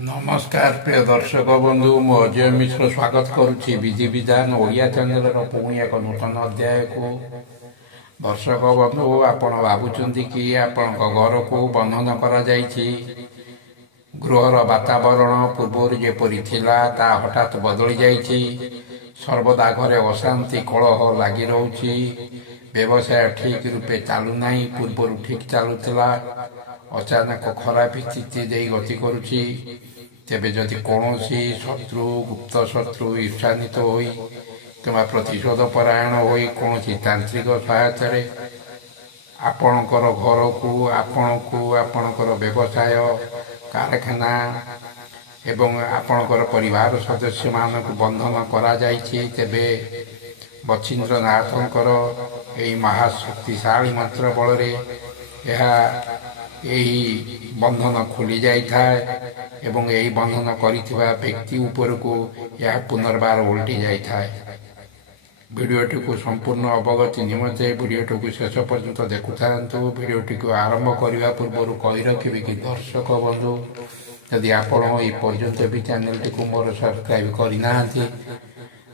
नमस्कार प्रिय दर्शक बंधु मु अजय मिश्र स्वागत करुच्ची विधि विधान ओडिया चैनल पुणी एक नूतन अध्याय को दर्शक बंधु आपण भावुंट कि आपण घर को बंधन करा गृहर वातावरण पूर्व जेपरी थिला ता हठात बदली जाइछि। सर्वदा घरे अशांति कलह लगी रही। व्यवसाय ठीक रूपे चालू नहीं, पूर्व ठीक चलुला अचानक खराब स्थिति दे गति करुछि। तेबे जदि कौनसी शत्रु गुप्त शत्रु ईर्षान्वित होई किंवा प्रतिशोध परायण होई कौनसी तांत्रिक सहायता आपणकर घर को आपणकर व्यवसाय कारखाना एवं आपणकर परिवार सदस्य मानक बंधन करा जाइछि, तेबे बछिन्द्र नाथंकर एही महाशक्तिशाली मंत्र बल यही बंधन खोली जाए एवं यही बंधन करिथिबा व्यक्ति ऊपर को यह पुनर्बार उल्टी जाए। वीडियोटी को संपूर्ण अवगति निमंते वीडियोटी को शेष पर्यंत देखुता। वीडियोटी को आरंभ करने पूर्व कही रखी कि दर्शक बंधु यदि आपण पर्यंत भी चैनल टी मोर सब्सक्राइब करना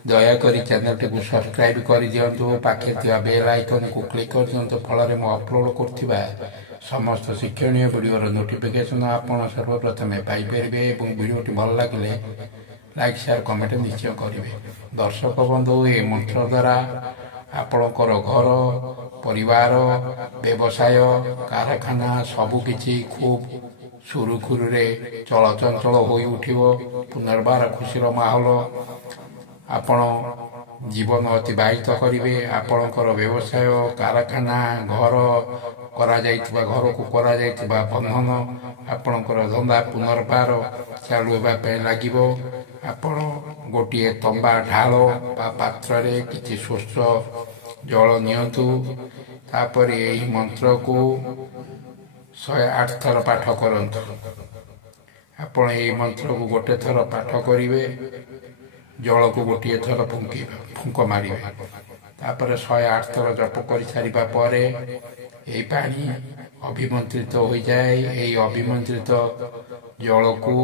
दयाकोरी चैनल टी सब्सक्राइब कर दिंतु। पाखे बेल आइकन को क्लिक कर दिंतु, फल मु अपलोड कर समस्त शिक्षणीय वीडियो नोटिफिकेशन आपण सर्वप्रथम पाइपर। वीडियोटी भल लगे लाइक शेयर कमेंट निश्चय करेंगे। दर्शक बंधु ये मंत्र द्वारा आपणकर घर परिवार व्यवसाय कारखाना सबकि खूब सुरुखुरे चलचंचल हो उठिबो। पुनर्बार खुशीर माहौल आपण जीवन अतिबाहित करेंगे। आपणकर व्यवसाय कारखाना घर घर को बंधन आपणकर धंदा पुनर्बार चालू लगे। आपण गोटे तंबा ढाल पात्र किसी स्वच्छ जल नियंतु। तापर यही मंत्र को 108 थर पाठ करंतु। आपण यही मंत्र को गोटे थर पाठ करेंगे, जल को गोटे थर फुंक मारे। तापर 108 थर जप कर सारिबा परे यही पानी अभिमंत्रित हो जाए। यही अभिमंत्रित जल को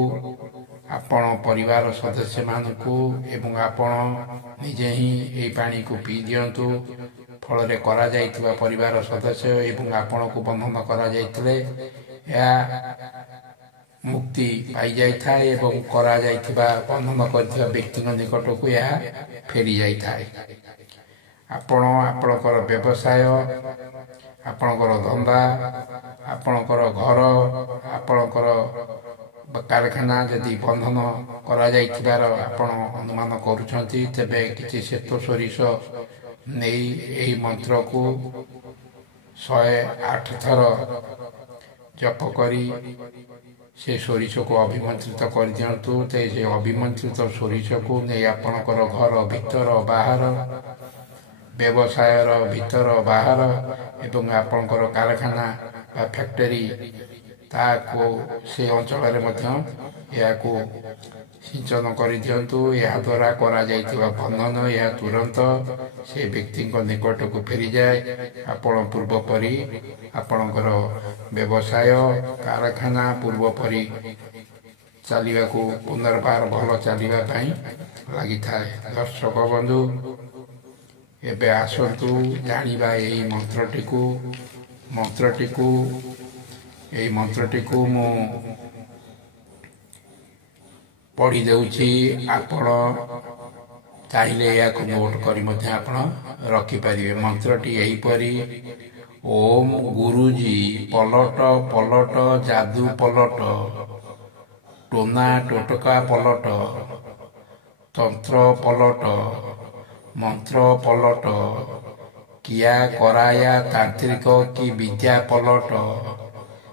आपण परिवार सदस्य मानकु एवं आपण निजे ही यही पानी को पी दियंतु। फल करा जाइतिबा परिवार सदस्य एवं आपण को बंधन करा जाइतिले या मुक्ति पाई जाई थाए एवं करा जाइतिबा बंधन करथिबा व्यक्ति निकट को यह फेरी जाई थाए। आपण आपणकर व्यवसाय आपणकर धंदा आपणकर घर आपणकर कारखाना जदि बंधन करा जाइथिबार आपण अनुमान करुछंती, तेबे किछि श्वेत सोरिष नहीं यही मंत्र को 108 थर जप करी से सोरिष को अभिमंत्रित कर दियंतु। ते से अभिमंत्रित सोरिष को नहीं आपणकर घर भीतर बाहर व्यवसाय भीतर बाहर एवं आपणकर कारखाना फैक्टरी ताको से अंचल को सिंचन कर दियंतु। यह द्वारा करा जाइतिबा बंधन यह तुरंत से व्यक्ति निकट को फेरी जाए। आपण पूर्व परी आपणकर व्यवसाय कारखाना पूर्व परी चलने को पुनर्बार भल चलने लगी थाए। दर्शक बंधु एबे आसतु जानिबा यही मंत्रटी को मु पढ़ी देउछि। आपण चाहिले या को नोट करी मध्ये आपण रखि परिबे। मंत्रटी यही परी ओम गुरुजी पलट पलट जादू पलट टोना टोटका पलट तंत्र पलट मंत्र पलट किया कराया तांत्रिक की विद्या पलट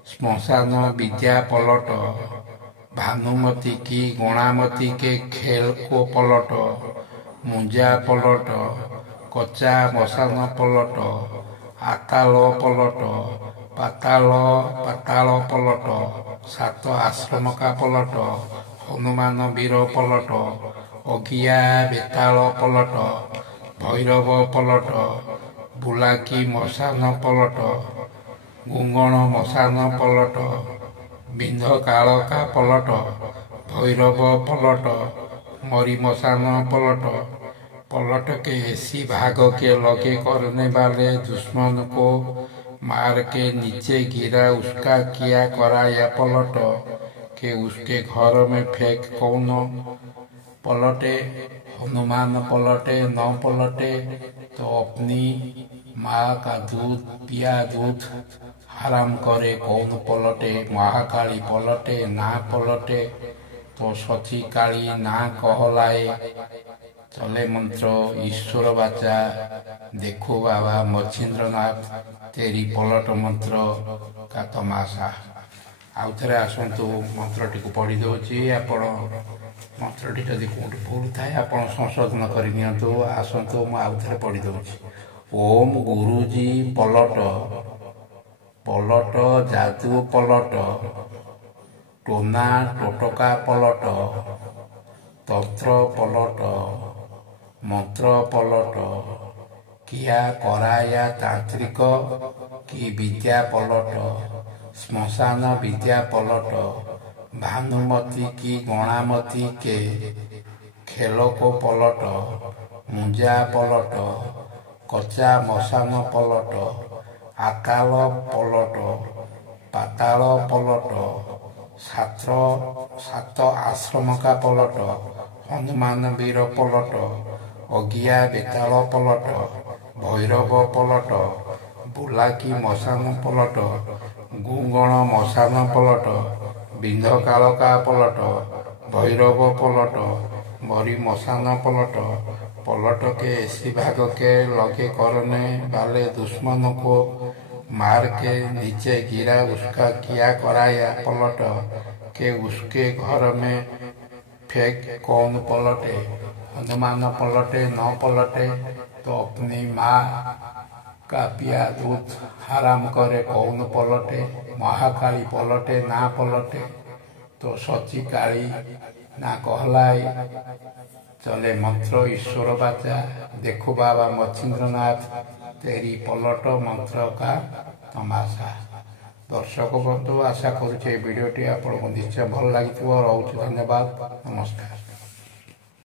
श्मशान विद्या पलट भानुमती की गुणामती के खेल को पलट मुंजा पलट कच्चा मशान पलट आताल पलट पाताल पाताल पलट 7 आश्रम का पलट हनुमान वीर पलट अगिया बेताल पलट भैरव पलट बुलाकी मशान पलट गुंगण मशान पलट बिंध काल का पलट भैरव पलट मरी मसान पलट पलट के ऐसी भाग के लगे करने वाले दुश्मन को मार के नीचे गिरा उसका किया कराया पलट के उसके घर में फेंक कौन पलटे हनुमान पलटे न पलटे तो अपनी माँ का दूध पिया दूध हराम करे कौन पलटे महाकाली पलटे ना पलटे तो सची काली ना कहलाए चले मंत्र ईश्वर बाचा देखो बाबा मच्छिंद्रनाथ तेरी पलट मंत्र का तमाशा आउ थे आसतु मंत्रटी को पढ़ी दूसरी आपण मंत्रटी जदि कौट भूल थाए आप संशोधन करनी आसतु मुझे पढ़ी दूसरी ओम गुरुजी पलट पलट जादू पलट टोना टोटका पलट तंत्र पलट मंत्र पलट किया कराया तांत्रिक की विद्या पलट श्मशान विद्या पलट भानुमती की गणामती के खेल को पलट मुंजा पलट कच्चा मशान पलट आकाल पलट पाताल पलट सात आश्रम का पलट हनुमान वीर पलट अगिया बेताल पलट भैरव पलट बुलाकी मशान पलट गुंगण मशान पलट बिंध कालका पलट भैरव पलट मरी मशान पलट पलट के ऐसी भाग के लगे करने वाले दुश्मन को मार के नीचे गिरा उसका किया कराया पलट के उसके घर में फेंक कौन पलटे हनुमान पलटे न पलटे तो अपनी माँ का पिया दूध हराम करे कौन पलटे महाकाली पलटे ना पलटे तो सची काली ना कहलाए चले मंत्र ईश्वर बाचा देखो बाबा मच्छिंद्रनाथ तेरी पलट मंत्र का तमाशा दर्शक बंधु आशा करुचे वीडियोटी आपको निश्चय भल लगी रोच धन्यवाद नमस्कार।